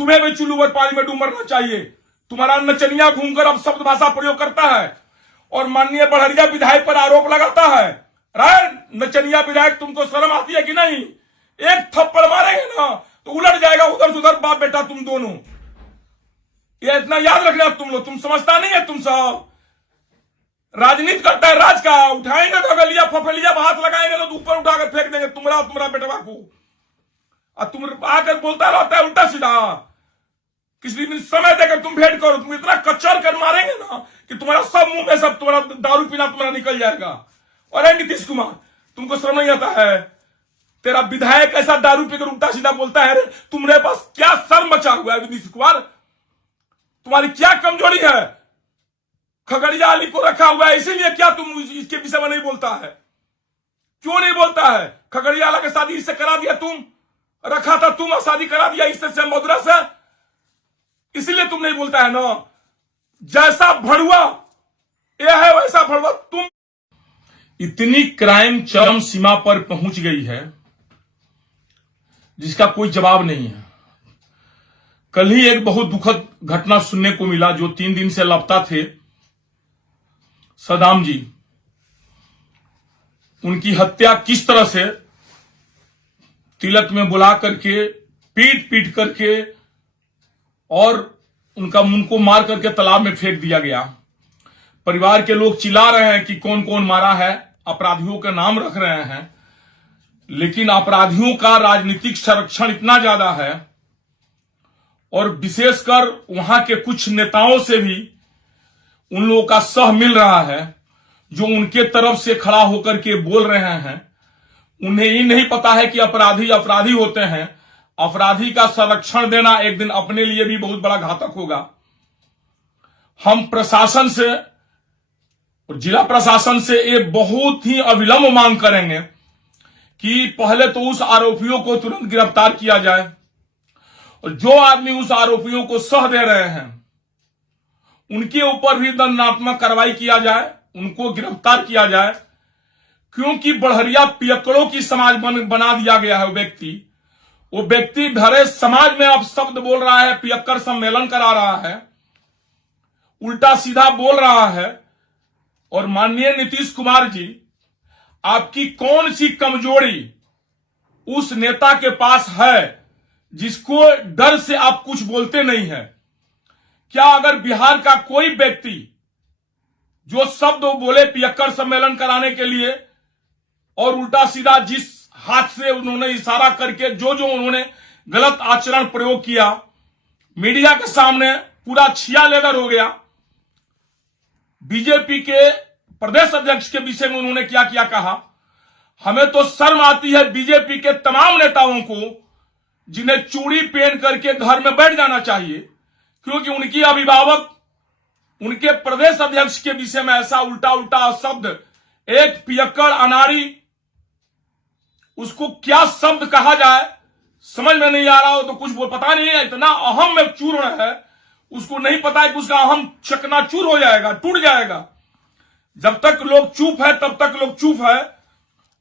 तुम्हें भी चुल्लू भर पानी में डूब मरना चाहिए। तुम्हारा नचनिया घूमकर अब शब्द भाषा प्रयोग करता है और माननीय बड़हरिया विधायक पर आरोप लगाता है। नचनिया विधायक, तुमको शर्म आती है कि नहीं? एक थप्पड़ मारेंगे ना तो उलट जाएगा उधर से उधर बाप बेटा तुम दोनों। ये इतना याद रखना तुम लोग, तुम समझता नहीं है। तुम सब राजनीति करता है राज का, उठाएंगे तो गलिया फफलिया हाथ लगाएंगे तो ऊपर उठाकर फेंक देंगे तुम्हारा बेटवा को। और तुम आकर बोलता रहता है उल्टा सीधा। किसी दिन समय देकर तुम भेंट करो, तुम इतना कच्चर कर मारेंगे ना कि तुम्हारा सब मुंह में सब तुम्हारा दारू पीना तुम्हारा निकल जाएगा। और नीतीश कुमार, तुमको शर्म नहीं आता है? तेरा विधायक ऐसा दारू पीकर उल्टा सीधा बोलता है। तुम्हारे पास क्या शर्म बचा हुआ है नीतीश कुमार? तुम्हारी क्या कमजोरी है? खगड़िया अली को रखा हुआ है, इसीलिए क्या तुम इसके विषय में नहीं बोलता है? क्यों नहीं बोलता है? खगड़िया वाला की शादी इससे करा दिया, तुम रखा था, तुम शादी करा दिया इससे मधुरा से, इसीलिए तुम नहीं बोलता है ना। जैसा भड़ुआ यह है वैसा भड़ुआ तुम। इतनी क्राइम चरम सीमा पर पहुंच गई है जिसका कोई जवाब नहीं है। कल ही एक बहुत दुखद घटना सुनने को मिला। जो 3 दिन से लापता थे सदाम जी, उनकी हत्या किस तरह से तिलक में बुला करके पीट पीट करके और उनका मुंह को मार करके तालाब में फेंक दिया गया। परिवार के लोग चिल्ला रहे हैं कि कौन कौन मारा है, अपराधियों के नाम रख रहे हैं, लेकिन अपराधियों का राजनीतिक संरक्षण इतना ज्यादा है और विशेषकर वहां के कुछ नेताओं से भी उन लोगों का सह मिल रहा है जो उनके तरफ से खड़ा होकर के बोल रहे हैं। उन्हें ही नहीं पता है कि अपराधी अपराधी होते हैं। अपराधी का संरक्षण देना एक दिन अपने लिए भी बहुत बड़ा घातक होगा। हम प्रशासन से और जिला प्रशासन से ये बहुत ही अविलंब मांग करेंगे कि पहले तो उस आरोपियों को तुरंत गिरफ्तार किया जाए और जो आदमी उस आरोपियों को सह दे रहे हैं उनके ऊपर भी दंडात्मक कार्रवाई किया जाए, उनको गिरफ्तार किया जाए। क्योंकि बड़हरिया पियक्कड़ों की समाज बना दिया गया है। वो व्यक्ति भरे समाज में अब शब्द बोल रहा है, पियक्कड़ सम्मेलन करा रहा है, उल्टा सीधा बोल रहा है। और माननीय नीतीश कुमार जी, आपकी कौन सी कमजोरी उस नेता के पास है जिसको डर से आप कुछ बोलते नहीं है? क्या अगर बिहार का कोई व्यक्ति जो शब्द बोले पियक्कड़ सम्मेलन कराने के लिए और उल्टा सीधा जिस हाथ से उन्होंने इशारा करके जो उन्होंने गलत आचरण प्रयोग किया, मीडिया के सामने पूरा छिया लेगर हो गया। बीजेपी के प्रदेश अध्यक्ष के विषय में उन्होंने क्या क्या कहा। हमें तो शर्म आती है बीजेपी के तमाम नेताओं को, जिन्हें चूड़ी पहन करके घर में बैठ जाना चाहिए, क्योंकि उनकी अभिभावक उनके प्रदेश अध्यक्ष के विषय में ऐसा उल्टा उल्टा शब्द, एक पियक्कड़ अनाड़ी, उसको क्या शब्द कहा जाए समझ में नहीं आ रहा हो तो कुछ बोल, पता नहीं है, इतना अहम में चूर्ण है, उसको नहीं पता है कि उसका अहम चकनाचूर हो जाएगा, टूट जाएगा। जब तक लोग चुप है तब तक लोग चुप है।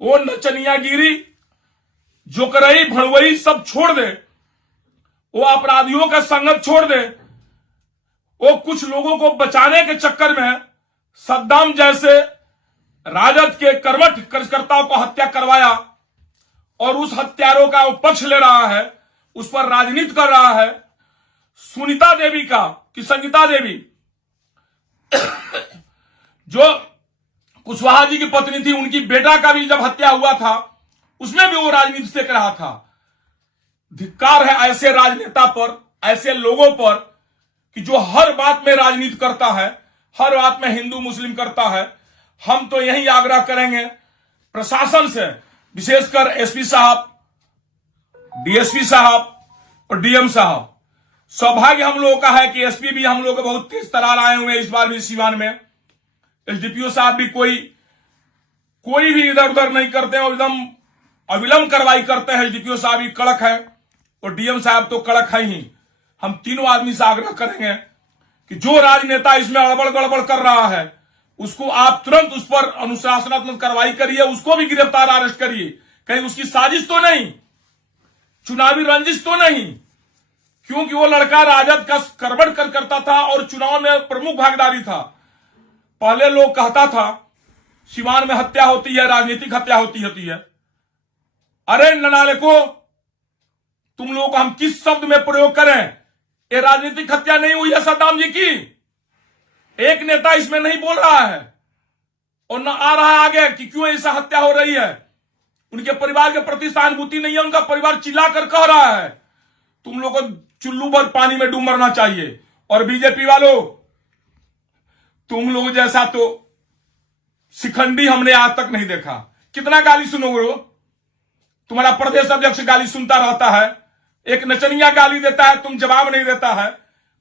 वो नचनियागिरी, जोकरई, भड़वई सब छोड़ दे, वो अपराधियों का संगत छोड़ दे। वो कुछ लोगों को बचाने के चक्कर में सद्दाम जैसे राजद के कर्मठ कार्यकर्ताओं को हत्या करवाया और उस हत्यारों का वो पक्ष ले रहा है, उस पर राजनीति कर रहा है। सुनीता देवी का कि संगीता देवी जो कुशवाहा जी की पत्नी थी, उनकी बेटा का भी जब हत्या हुआ था उसमें भी वो राजनीति से कर रहा था। धिक्कार है ऐसे राजनेता पर, ऐसे लोगों पर कि जो हर बात में राजनीति करता है, हर बात में हिंदू मुस्लिम करता है। हम तो यही आग्रह करेंगे प्रशासन से, विशेषकर एसपी साहब, डीएसपी साहब और डीएम साहब। सौभाग्य हम लोगों का है कि एसपी भी हम लोग बहुत तेज तरार आए हुए हैं इस बार भी सीवान में। एसडीपीओ साहब भी कोई भी इधर उधर नहीं करते हैं, एकदम अविलंब कार्रवाई करते हैं। एसडीपीओ साहब भी कड़क है और डीएम साहब तो कड़क है ही। हम तीनों आदमी से आग्रह करेंगे कि जो राजनेता इसमें अड़बड़ गड़बड़ कर रहा है उसको आप तुरंत उस पर अनुशासनात्मक कार्रवाई करिए, उसको भी गिरफ्तार अरेस्ट करिए। कहीं उसकी साजिश तो नहीं, चुनावी रंजिश तो नहीं? क्योंकि वो लड़का राजद का करबड़ करता था और चुनाव में प्रमुख भागीदारी था। पहले लोग कहता था सिवान में हत्या होती है, राजनीतिक हत्या होती है। अरे ननाले को, तुम लोग हम किस शब्द में प्रयोग करें? ये राजनीतिक हत्या नहीं हुई है सद्दाम जी की। एक नेता इसमें नहीं बोल रहा है और न आ रहा है आगे कि क्यों ऐसा हत्या हो रही है। उनके परिवार के प्रति सहानुभूति नहीं है, उनका परिवार चिल्लाकर कह रहा है तुम लोग को चुल्लू भर पानी में डूब मरना चाहिए। और बीजेपी वालों, तुम लोग जैसा तो शिखंडी हमने आज तक नहीं देखा। कितना गाली सुनोगे? तुम्हारा प्रदेश अध्यक्ष गाली सुनता रहता है, एक नचनिया गाली देता है, तुम जवाब नहीं देता है।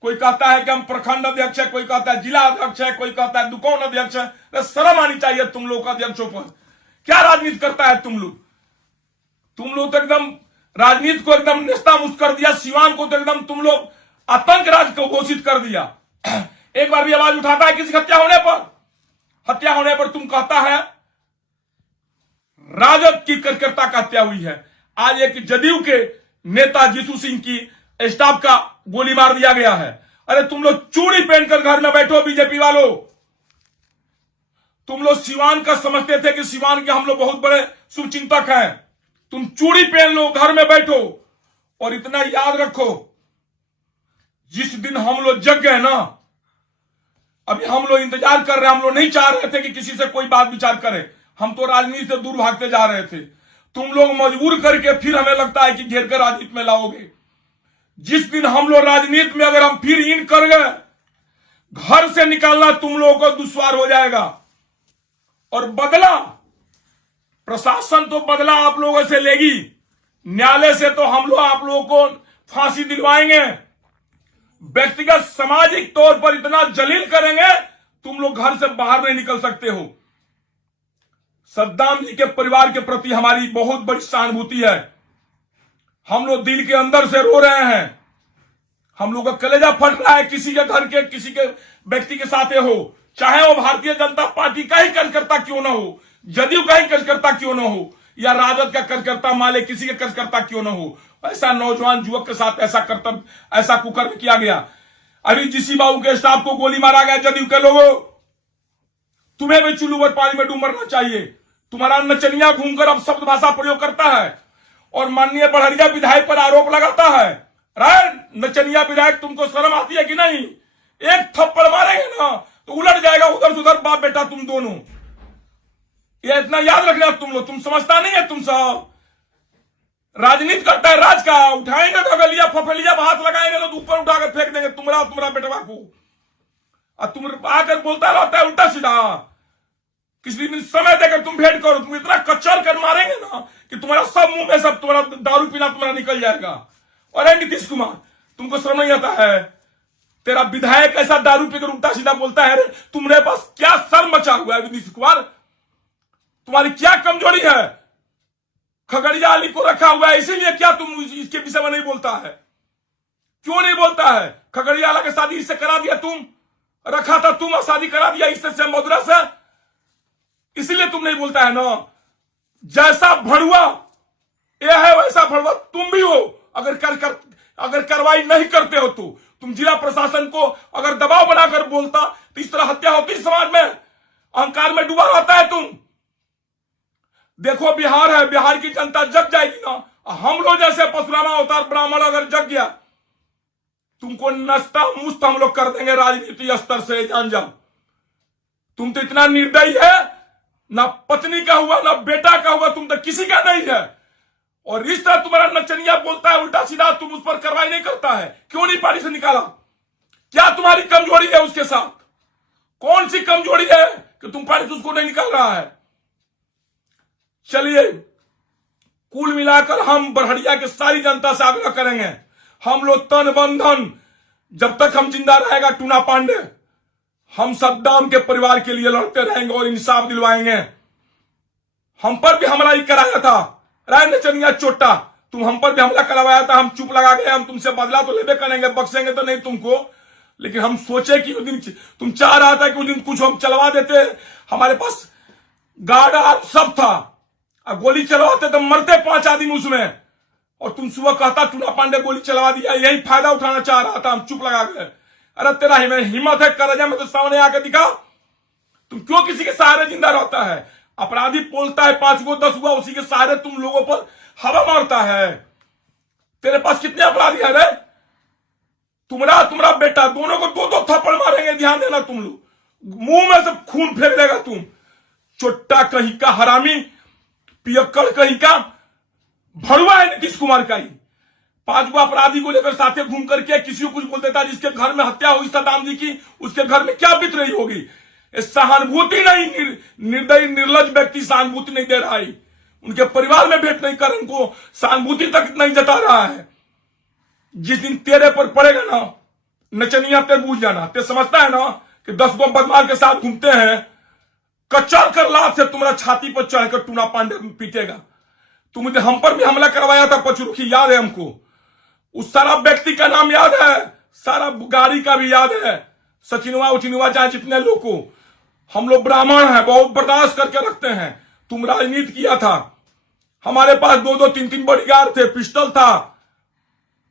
कोई कहता है कि हम प्रखंड अध्यक्ष है, कोई कहता है जिला अध्यक्ष है, कोई कहता है दुकान अध्यक्ष है। शर्म आनी चाहिए तुम लोग का अध्यक्षों पर। क्या राजनीति करता है तुम लोग? तुम लोग तो एकदम राजनीति को एकदम नेस्तामुस्त कर दिया। सिवान को तो एकदम तुम लोग आतंक राज को घोषित कर दिया। एक बार भी आवाज उठाता है किसी हत्या होने पर तुम कहता है राजद की कार्यकर्ता का हत्या हुई है। आज एक जदयू के नेता जीसू सिंह की स्टाफ का गोली मार दिया गया है। अरे तुम लोग चूड़ी पहनकर घर में बैठो बीजेपी वालों। तुम लोग सिवान का समझते थे कि सिवान के हम लोग बहुत बड़े शुभचिंतक हैं। तुम चूड़ी पहन लो, घर में बैठो। और इतना याद रखो, जिस दिन हम लोग जग गए ना, अभी हम लोग इंतजार कर रहे हैं। हम लोग नहीं चाह रहे थे कि किसी से कोई बात विचार करे। हम तो राजनीति से दूर भागते जा रहे थे। तुम लोग मजबूर करके फिर हमें लगता है कि घेर कर राजनीति में लाओगे। जिस दिन हम लोग राजनीति में अगर हम फिर इन कर गए, घर से निकालना तुम लोगों को दुश्वार हो जाएगा। और बदला प्रशासन तो बदला आप लोगों से लेगी, न्यायालय से तो हम लोग आप लोगों को फांसी दिलवाएंगे। व्यक्तिगत सामाजिक तौर पर इतना जलील करेंगे तुम लोग घर से बाहर नहीं निकल सकते हो। सद्दाम जी के परिवार के प्रति हमारी बहुत बड़ी सहानुभूति है। हम लोग दिल के अंदर से रो रहे हैं। हम लोग का कलेजा फट रहा है किसी के घर के किसी के व्यक्ति के साथ हो, चाहे वो भारतीय जनता पार्टी का ही कार्यकर्ता क्यों ना हो, जदयू का ही कार्यकर्ता क्यों ना हो, या राजद का कार्यकर्ता माले किसी के कार्यकर्ता क्यों ना हो। ऐसा नौजवान युवक के साथ ऐसा कर्तव्य, ऐसा कुकर्म किया गया। अभी जीसी बाबू के स्टाफ को गोली मारा गया। जदयू के लोगों, तुम्हें भी चुल्लू भर पानी में डूब मरना चाहिए। तुम्हारा नचनिया घूमकर अब शब्द भाषा प्रयोग करता है और माननीय बढ़िया विधायक पर आरोप लगाता है। राय नचनिया विधायक, तुमको शर्म आती है कि नहीं? एक थप्पड़ मारेंगे ना तो उलट जाएगा उधर से उधर, बाप बेटा तुम दोनों। ये इतना याद रखना तुम लोग। तुम समझता नहीं है, तुम सब राजनीति करता है राज का। उठाएंगे तो अगर लिया फफलिया हाथ लगाएंगे तो ऊपर उठाकर फेंक देंगे तुम्हारा बेटवा को। और तुम आकर बोलता रहता है उल्टा सीधा। किसी दिन समय देकर तुम भेंट करो। तुम इतना कच्चर कर मारेंगे ना कि तुम्हारा सब मुंह में सब तुम्हारा दारू पीना तुम्हारा निकल जाएगा। और नीतीश कुमार, तुमको शर्म नहीं आता है? तेरा विधायक ऐसा दारू पीकर उल्टा सीधा बोलता है। तुम्हारे पास क्या शर्म बचा हुआ है नीतीश कुमार? तुम्हारी क्या कमजोरी है? खगड़िया अली को रखा हुआ है, इसीलिए क्या तुम इसके विषय में नहीं बोलता है? क्यों नहीं बोलता है? खगड़िया वाला की शादी इससे करा दिया, तुम रखा था, तुम शादी करा दिया इससे मधुरा से, इसीलिए तुम नहीं बोलता है ना। जैसा भड़ुआ यह है वैसा भड़ुआ तुम भी हो। अगर कार्रवाई नहीं करते हो तो तुम जिला प्रशासन को अगर दबाव बनाकर बोलता तो इस तरह हत्या होती समाज में। अहंकार में डूबा रहता है तुम। देखो बिहार है, बिहार की जनता जग जाएगी ना। हम लोग जैसे परशुरामा अवतार ब्राह्मण अगर जग गया, तुमको नस्ता मुस्त हम लोग कर देंगे राजनीति स्तर से, जान जाओ। तुम तो इतना निर्दयी है, ना पत्नी का हुआ ना बेटा का हुआ, तुम तो किसी का नहीं है। और इस तरह तुम्हारा नचनिया बोलता है उल्टा सीधा, तुम उस पर कार्रवाई नहीं करता है। क्यों नहीं पार्टी से निकाला? क्या तुम्हारी कमजोरी है उसके साथ? कौन सी कमजोरी है कि तुम पार्टी से उसको नहीं निकाल रहा है? चलिए, कुल मिलाकर हम बड़हरिया के सारी जनता से आग्रह करेंगे, हम लोग तन बंधन जब तक हम जिंदा रहेगा टूना पांडे, हम सद्दाम के परिवार के लिए लड़ते रहेंगे और इंसाफ दिलवाएंगे। हम पर भी हमला ही कराया था राय नचनिया चोटा, तुम हम पर भी हमला करवाया था, हम चुप लगा गए। हम तुमसे बदला तो लेबे करेंगे, बख्शेंगे तो नहीं तुमको। लेकिन हम सोचे कि उस दिन तुम चाह रहा था कि उस दिन कुछ हम चलवा देते, हमारे पास गार्ड सब था, गोली चलवाते तो मरते 5 आदमी उसमें। और तुम सुबह कहता टूना पांडे गोली चलवा दिया, यही फायदा उठाना चाह रहा था, हम चुप लगा गए। अरे तेरा हिम्मत है करजा में तो सामने आके दिखा। तुम क्यों किसी के सहारे जिंदा रहता है? अपराधी बोलता है 5 गो 10 हुआ, उसी के सहारे तुम लोगों पर हवा मारता है। तेरे पास कितने अपराधी है रे? तुम्हारा बेटा दोनों को 2-2 थप्पड़ मारेंगे, ध्यान देना। तुम लोग मुंह में से खून फेंक देगा। तुम चोट्टा कहीं का, हरामी पियक्कड़ कहीं का, भड़ुआ है नीतीश कुमार का ही। 5 गो अपराधी को लेकर साथे घूम करके किसी को कुछ बोल देता। जिसके घर में हत्या हुई सद्दाम जी की, उसके घर में क्या बीत रही होगी? सहानुभूति नहीं, निर्दयी निर्लज व्यक्ति सहानुभूति नहीं दे रहा है। उनके परिवार में भेंट नहीं कर, उनको सहानुभूति तक नहीं जता रहा है। जिस दिन तेरे पर पड़ेगा ना नचनिया, ते बूझ जाना। ते समझता है ना कि 10 गो बदमाश के साथ घूमते हैं, कचर कर लात से तुम्हारा छाती पर चढ़कर टूना पांडे पीटेगा। तुमने हम पर भी हमला करवाया था, पचरुखी याद है हमको। उस सारा व्यक्ति का नाम याद है, सारा गाड़ी का भी याद है, सचिनवा उचिनवा चाहे जितने लोग को। हम लोग ब्राह्मण हैं, बहुत बर्दाश्त करके रखते हैं। तुम राजनीति किया था, हमारे पास 2-2 3-3 बॉडीगार्ड थे, पिस्टल था,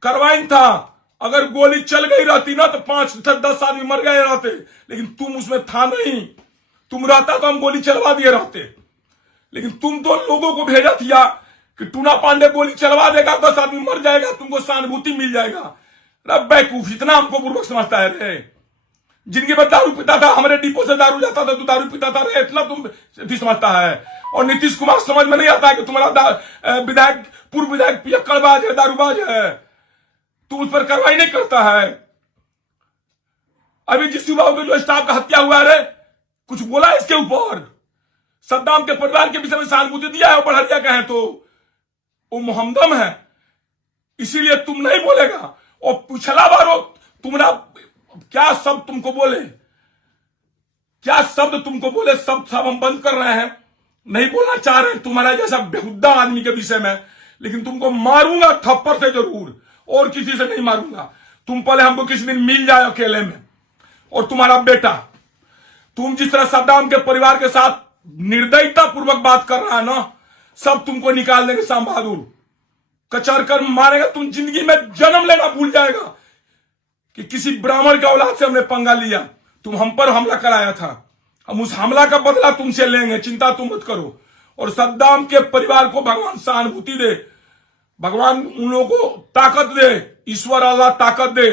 कार्बाइन था। अगर गोली चल गई रहती ना तो 5-10 आदमी मर गए रहते, लेकिन तुम उसमें था नहीं। तुम रहता तो हम गोली चलवा दिए रहते, लेकिन तुम तो लोगों को भेजा था कि टूना पांडे गोली चलवा देगा, 10 आदमी मर जाएगा, तुमको सहानुभूति मिल जाएगा। रब बेवकूफ, इतना हमको बुर्बक समझता है रे। जिंदगी में दारू पीता था, हमारे डिपो से दारू जाता था, तू दारू पीता था रे, इतना तुम समझता है। और नीतीश कुमार समझ में नहीं आता है कि तुम्हारा विधायक, पूर्व विधायक पियक्कड़बाज है, दारूबाज है। तू उस पर कार्रवाई नहीं करता है। अभी जिस युवा के जो स्टाफ का हत्या हुआ है, कुछ बोला इसके ऊपर? सद्दाम के परिवार के विषय में सहानुभूति दिया है, बढ़िया कहें तो वो मुहम्मदम है, इसीलिए तुम नहीं बोलेगा। और पिछला बार तुम्हारा क्या शब्द तुमको बोले, क्या शब्द तुमको बोले, सब हम बंद कर रहे हैं, नहीं बोलना चाह रहे तुम्हारा जैसा बेहुदा आदमी के विषय में। लेकिन तुमको मारूंगा थप्पड़ से जरूर, और किसी से नहीं मारूंगा। तुम पहले हमको किसी दिन मिल जाए अकेले में। और तुम्हारा बेटा, तुम जिस तरह सद्दाम के परिवार के साथ निर्दयता पूर्वक बात कर रहा है ना, सब तुमको निकाल देंगे। शाम बहादुर कचर कर मारेगा। तुम जिंदगी में जन्म लेना भूल जाएगा कि किसी ब्राह्मण के औलाद से हमने पंगा लिया। तुम हम पर हमला कराया था, हम उस हमला का बदला तुमसे लेंगे, चिंता तुम मत करो। और सद्दाम के परिवार को भगवान सहानुभूति दे, भगवान उन लोगों को ताकत दे, ईश्वर अल्लाह ताकत दे,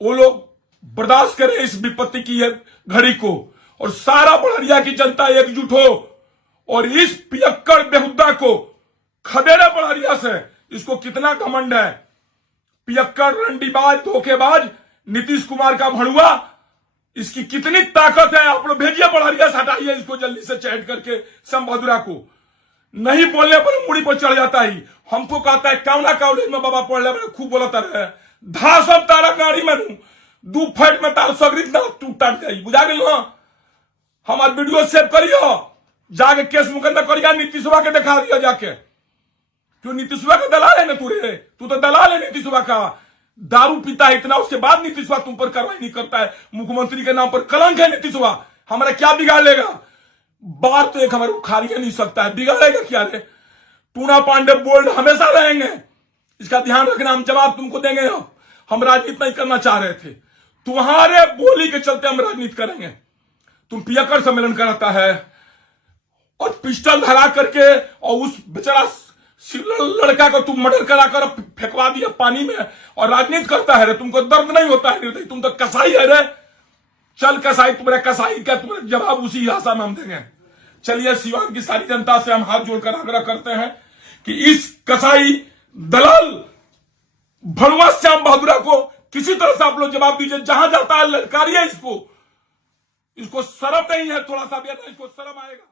वो लोग बर्दाश्त करें इस विपत्ति की घड़ी को। और सारा बड़हरिया की जनता एकजुट हो और इस पियक्कड़ बेहुदा को खदेड़े बड़हरिया से। इसको कितना घमंड है, पियक्कड़, रंडीबाज, धोखेबाज नीतीश कुमार का भड़ुआ, इसकी कितनी ताकत है। आप लोग भेजिए बड़हरिया से, हटाइए इसको जल्दी से चैट करके। संबहादुरा को नहीं बोलने पर मुड़ी पर चढ़ जाता ही। हमको कहता है कामना कॉलेज में बाबा पढ़ ले, खूब बोलता रहे, धा सब तारा गाड़ी में 2 फैट में तार सगरी टूट जाई, बुझा गई ना। हमारे वीडियो सेव करियो, जाके केस मुकदमा करिया, नीतीशवा के दिखा दिया जाके। क्यों नीतीशवा का दलाल है ना तू रे? तू तो दलाल है नीतीशवा का। दारू पीता है इतना, उसके बाद नीतीशवा तुम पर कार्रवाई नहीं करता है। मुख्यमंत्री के नाम पर कलंक है नीतीशवा। हमारा क्या बिगाड़ लेगा? बार तो एक हमारे उखाड़ नहीं सकता है, बिगाड़ेगा क्या रे? टूना पांडे बोल्ड हमेशा रहेंगे, इसका ध्यान रखना। हम जवाब तुमको देंगे। हम राजनीति नहीं करना चाह रहे थे, तुम्हारे बोली के चलते हम राजनीति करेंगे। तुम पियक्कड़ सम्मेलन कराता है और पिस्टल धरा करके, और उस बेचारा लड़का को तुम मर्डर कराकर फेंकवा दिया पानी में, और राजनीति करता है रे। तुमको दर्द नहीं होता है? तुम तो कसाई है रे। चल कसाई, तुम्हारे कसाई का तुम्हारा जवाब उसी आशा में हम देंगे। चलिए, सिवान की सारी जनता से हम हाथ जोड़कर आग्रह करते हैं कि इस कसाई दलाल भड़ुआ श्याम बहादुरा को किसी तरह से आप लोग जवाब दीजिए। जहां जाता है ललकारिए इसको। इसको शर्म नहीं है थोड़ा सा भी, इसको शर्म आएगा।